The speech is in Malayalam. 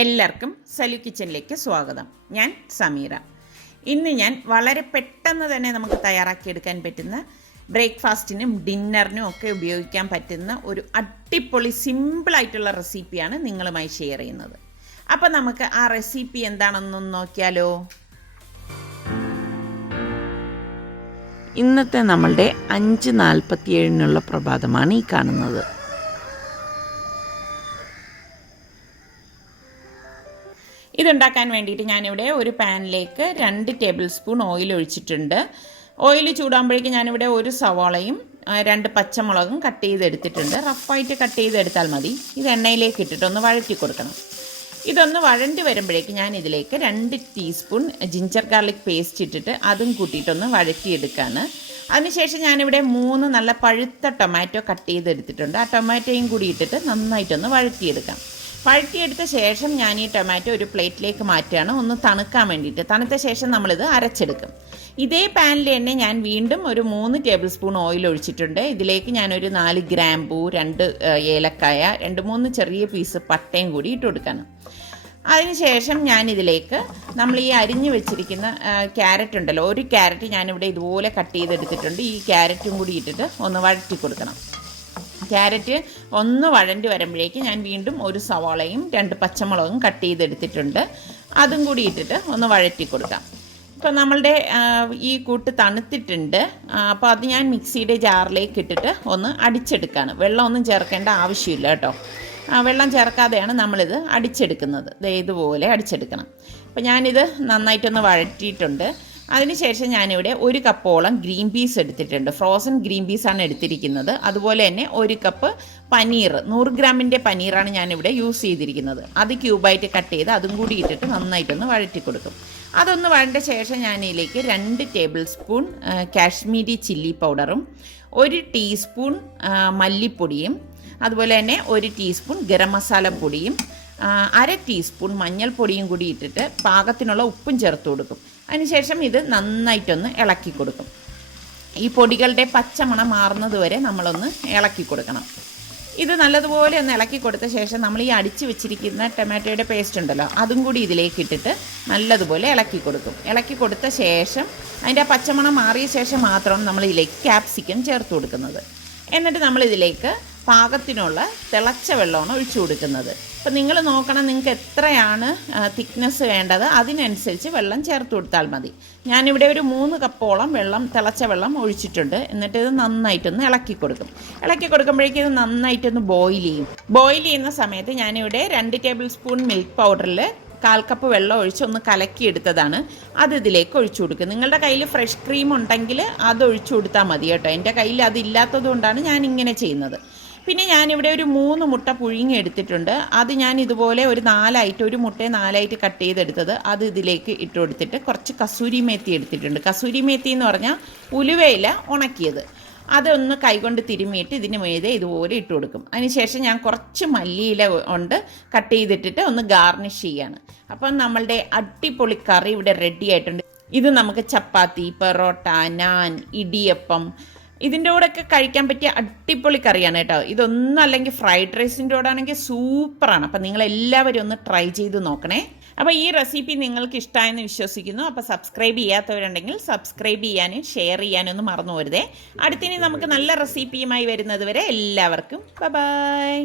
എല്ലാവർക്കും സലു കിച്ചനിലേക്ക് സ്വാഗതം. ഞാൻ സമീറ. ഇന്ന് ഞാൻ വളരെ പെട്ടെന്ന് തന്നെ നമുക്ക് തയ്യാറാക്കിയെടുക്കാൻ പറ്റുന്ന ബ്രേക്ക്ഫാസ്റ്റിനും ഡിന്നറിനും ഒക്കെ ഉപയോഗിക്കാൻ പറ്റുന്ന ഒരു അടിപൊളി സിമ്പിളായിട്ടുള്ള റെസിപ്പിയാണ് നിങ്ങളുമായി ഷെയർ ചെയ്യുന്നത്. അപ്പോൾ നമുക്ക് ആ റെസിപ്പി എന്താണെന്നൊന്ന് നോക്കിയാലോ. ഇന്നത്തെ നമ്മളുടെ 5:47 പ്രഭാതമാണ് ഈ കാണുന്നത്. ഇതുണ്ടാക്കാൻ വേണ്ടിയിട്ട് ഞാനിവിടെ ഒരു പാനിലേക്ക് 2 ടേബിൾ സ്പൂൺ ഓയിൽ ഒഴിച്ചിട്ടുണ്ട്. ഓയിൽ ചൂടാകുമ്പോഴേക്കും ഞാനിവിടെ ഒരു സവാളയും 2 പച്ചമുളകും കട്ട് ചെയ്തെടുത്തിട്ടുണ്ട്. റഫായിട്ട് കട്ട് ചെയ്തെടുത്താൽ മതി. ഇത് എണ്ണയിലേക്ക് ഇട്ടിട്ടൊന്ന് വഴറ്റി കൊടുക്കണം. ഇതൊന്ന് വഴണ്ടി വരുമ്പോഴേക്ക് ഞാൻ ഇതിലേക്ക് 2 ടീസ്പൂൺ ജിഞ്ചർ ഗാർലിക് പേസ്റ്റ് ഇട്ടിട്ട് അതും കൂട്ടിയിട്ടൊന്ന് വഴറ്റിയെടുക്കുകയാണ്. അതിനുശേഷം ഞാനിവിടെ 3 നല്ല പഴുത്ത ടൊമാറ്റോ കട്ട് ചെയ്തെടുത്തിട്ടുണ്ട്. ആ ടൊമാറ്റോയും കൂടി ഇട്ടിട്ട് നന്നായിട്ടൊന്ന് വഴറ്റിയെടുക്കാം. വഴറ്റിയെടുത്ത ശേഷം ഞാൻ ഈ ടൊമാറ്റോ ഒരു പ്ലേറ്റിലേക്ക് മാറ്റുകയാണ്, ഒന്ന് തണുക്കാൻ വേണ്ടിയിട്ട്. തണുത്ത ശേഷം നമ്മളിത് അരച്ചെടുക്കും. ഇതേ പാനിൽ തന്നെ ഞാൻ വീണ്ടും ഒരു 3 ടേബിൾ സ്പൂൺ ഓയിൽ ഒഴിച്ചിട്ടുണ്ട്. ഇതിലേക്ക് ഞാനൊരു 4 ഗ്രാമ്പൂ, 2 ഏലക്കായ, 2-3 ചെറിയ പീസ് പട്ടയും കൂടി ഇട്ട് കൊടുക്കണം. അതിനുശേഷം ഞാനിതിലേക്ക് നമ്മൾ ഈ അരിഞ്ഞു വെച്ചിരിക്കുന്ന ക്യാരറ്റ് ഉണ്ടല്ലോ, ഒരു ക്യാരറ്റ് ഞാനിവിടെ ഇതുപോലെ കട്ട് ചെയ്തെടുത്തിട്ടുണ്ട്. ഈ ക്യാരറ്റും കൂടി ഇട്ടിട്ട് ഒന്ന് വഴറ്റി കൊടുക്കണം. ക്യാരറ്റ് ഒന്ന് വഴണ്ടി വരുമ്പോഴേക്ക് ഞാൻ വീണ്ടും ഒരു സവാളയും 2 പച്ചമുളകും കട്ട് ചെയ്തെടുത്തിട്ടുണ്ട്. അതും കൂടി ഇട്ടിട്ട് ഒന്ന് വഴറ്റി കൊടുക്കാം. ഇപ്പോൾ നമ്മളുടെ ഈ കൂട്ട് തണുത്തിട്ടുണ്ട്. അപ്പോൾ അത് ഞാൻ മിക്സിയുടെ ജാറിലേക്ക് ഇട്ടിട്ട് ഒന്ന് അടിച്ചെടുക്കുകയാണ്. വെള്ളമൊന്നും ചേർക്കേണ്ട ആവശ്യമില്ല കേട്ടോ. വെള്ളം ചേർക്കാതെയാണ് നമ്മളിത് അടിച്ചെടുക്കുന്നത്. ഇതുപോലെ അടിച്ചെടുക്കണം. അപ്പോൾ ഞാനിത് നന്നായിട്ടൊന്ന് വഴറ്റിയിട്ടുണ്ട്. അതിനുശേഷം ഞാനിവിടെ 1 കപ്പോളം ഗ്രീൻ പീസ് എടുത്തിട്ടുണ്ട്. ഫ്രോസൺ ഗ്രീൻ പീസാണ് എടുത്തിരിക്കുന്നത്. അതുപോലെ തന്നെ 1 കപ്പ് പനീർ, 100 ഗ്രാമിൻ്റെ പനീറാണ് ഞാനിവിടെ യൂസ് ചെയ്തിരിക്കുന്നത്. അത് ക്യൂബായിട്ട് കട്ട് ചെയ്ത് അതും കൂടി ഇട്ടിട്ട് നന്നായിട്ടൊന്ന് വഴറ്റി കൊടുക്കും. അതൊന്ന് വഴണ്ട ശേഷം ഞാനിതിലേക്ക് 2 ടേബിൾ സ്പൂൺ കാശ്മീരി ചില്ലി പൗഡറും 1 ടീസ്പൂൺ മല്ലിപ്പൊടിയും അതുപോലെ തന്നെ 1 ടീസ്പൂൺ ഗരം മസാല പൊടിയും 1/2 ടീസ്പൂൺ മഞ്ഞൾപ്പൊടിയും കൂടി ഇട്ടിട്ട് പാകത്തിനുള്ള ഉപ്പും ചേർത്ത് കൊടുക്കും. അതിനുശേഷം ഇത് നന്നായിട്ടൊന്ന് ഇളക്കി കൊടുക്കും. ഈ പൊടികളുടെ പച്ചമണം മാറുന്നത് വരെ നമ്മളൊന്ന് ഇളക്കി കൊടുക്കണം. ഇത് നല്ലതുപോലെ ഒന്ന് ഇളക്കി കൊടുത്ത ശേഷം നമ്മൾ ഈ അടിച്ച് വെച്ചിരിക്കുന്ന ടൊമാറ്റോയുടെ പേസ്റ്റ് ഉണ്ടല്ലോ, അതും കൂടി ഇതിലേക്ക് ഇട്ടിട്ട് നല്ലതുപോലെ ഇളക്കി കൊടുക്കും. ഇളക്കി കൊടുത്ത ശേഷം അതിൻ്റെ പച്ചമണം മാറിയ ശേഷം മാത്രമാണ് നമ്മൾ ഇതിലേക്ക് ക്യാപ്സിക്കം ചേർത്ത് കൊടുക്കുന്നത്. എന്നിട്ട് നമ്മളിതിലേക്ക് പാകത്തിനുള്ള തിളച്ച വെള്ളമാണ് ഒഴിച്ചു കൊടുക്കുന്നത്. അപ്പോൾ നിങ്ങൾ നോക്കണം, നിങ്ങൾക്ക് എത്രയാണ് തിക്നെസ് വേണ്ടത് അതിനനുസരിച്ച് വെള്ളം ചേർത്ത് കൊടുത്താൽ മതി. ഞാനിവിടെ ഒരു 3 കപ്പോളം തിളച്ച വെള്ളം ഒഴിച്ചിട്ടുണ്ട്. എന്നിട്ട് ഇത് നന്നായിട്ടൊന്ന് ഇളക്കി കൊടുക്കും. ഇളക്കി കൊടുക്കുമ്പോഴേക്കും ഇത് നന്നായിട്ടൊന്ന് ബോയിൽ ചെയ്യും. ബോയിൽ ചെയ്യുന്ന സമയത്ത് ഞാനിവിടെ 2 ടേബിൾ സ്പൂൺ മിൽക്ക് പൗഡറിൽ 1/4 കപ്പ് വെള്ളം ഒഴിച്ച് ഒന്ന് കലക്കിയെടുത്തതാണ്. അത് ഇതിലേക്ക് ഒഴിച്ചു കൊടുക്കുക. നിങ്ങളുടെ കയ്യിൽ ഫ്രഷ് ക്രീം ഉണ്ടെങ്കിൽ അത് ഒഴിച്ചു കൊടുത്താൽ മതി കേട്ടോ. എൻ്റെ കയ്യിൽ അതില്ലാത്തത് കൊണ്ടാണ് ഞാൻ ഇങ്ങനെ ചെയ്യുന്നത്. പിന്നെ ഞാനിവിടെ ഒരു 3 മുട്ട പുഴുങ്ങി എടുത്തിട്ടുണ്ട്. അത് ഞാൻ ഇതുപോലെ ഒരു മുട്ടയെ 4ആയിട്ട് കട്ട് ചെയ്തെടുത്തത് അത് ഇതിലേക്ക് ഇട്ട് കൊടുത്തിട്ട് കുറച്ച് കസൂരി മേത്തി എടുത്തിട്ടുണ്ട്. കസൂരി മേത്തി എന്ന് പറഞ്ഞാൽ ഉലുവയില ഉണക്കിയത്. അതൊന്ന് കൈകൊണ്ട് തിരുമ്മിയിട്ട് ഇതിന് മീതെ ഇതുപോലെ ഇട്ട് കൊടുക്കും. അതിനുശേഷം ഞാൻ കുറച്ച് മല്ലിയില കൊണ്ട് കട്ട് ചെയ്തിട്ടിട്ട് ഒന്ന് ഗാർണിഷ് ചെയ്യാണ്. അപ്പം നമ്മളുടെ അടിപൊളി കറി ഇവിടെ റെഡി ആയിട്ടുണ്ട്. ഇത് നമുക്ക് ചപ്പാത്തി, പൊറോട്ട, നാൻ, ഇടിയപ്പം ഇതിൻ്റെ കൂടെയൊക്കെ കഴിക്കാൻ പറ്റിയ അടിപൊളി കറിയാണ് കേട്ടോ. ഇതൊന്നും അല്ലെങ്കിൽ ഫ്രൈഡ് റൈസിൻ്റെ കൂടെ ആണെങ്കിൽ സൂപ്പറാണ്. അപ്പം നിങ്ങളെല്ലാവരും ഒന്ന് ട്രൈ ചെയ്ത് നോക്കണേ. അപ്പോൾ ഈ റെസിപ്പി നിങ്ങൾക്ക് ഇഷ്ടമായെന്ന് വിശ്വസിക്കുന്നു. അപ്പോൾ സബ്സ്ക്രൈബ് ചെയ്യാത്തവരുണ്ടെങ്കിൽ സബ്സ്ക്രൈബ് ചെയ്യാനും ഷെയർ ചെയ്യാനും ഒന്നും മറന്നു പോരുതേ. അടുത്തിനി നമുക്ക് നല്ല റെസിപ്പിയുമായി വരുന്നത് വരെ എല്ലാവർക്കും ബൈ.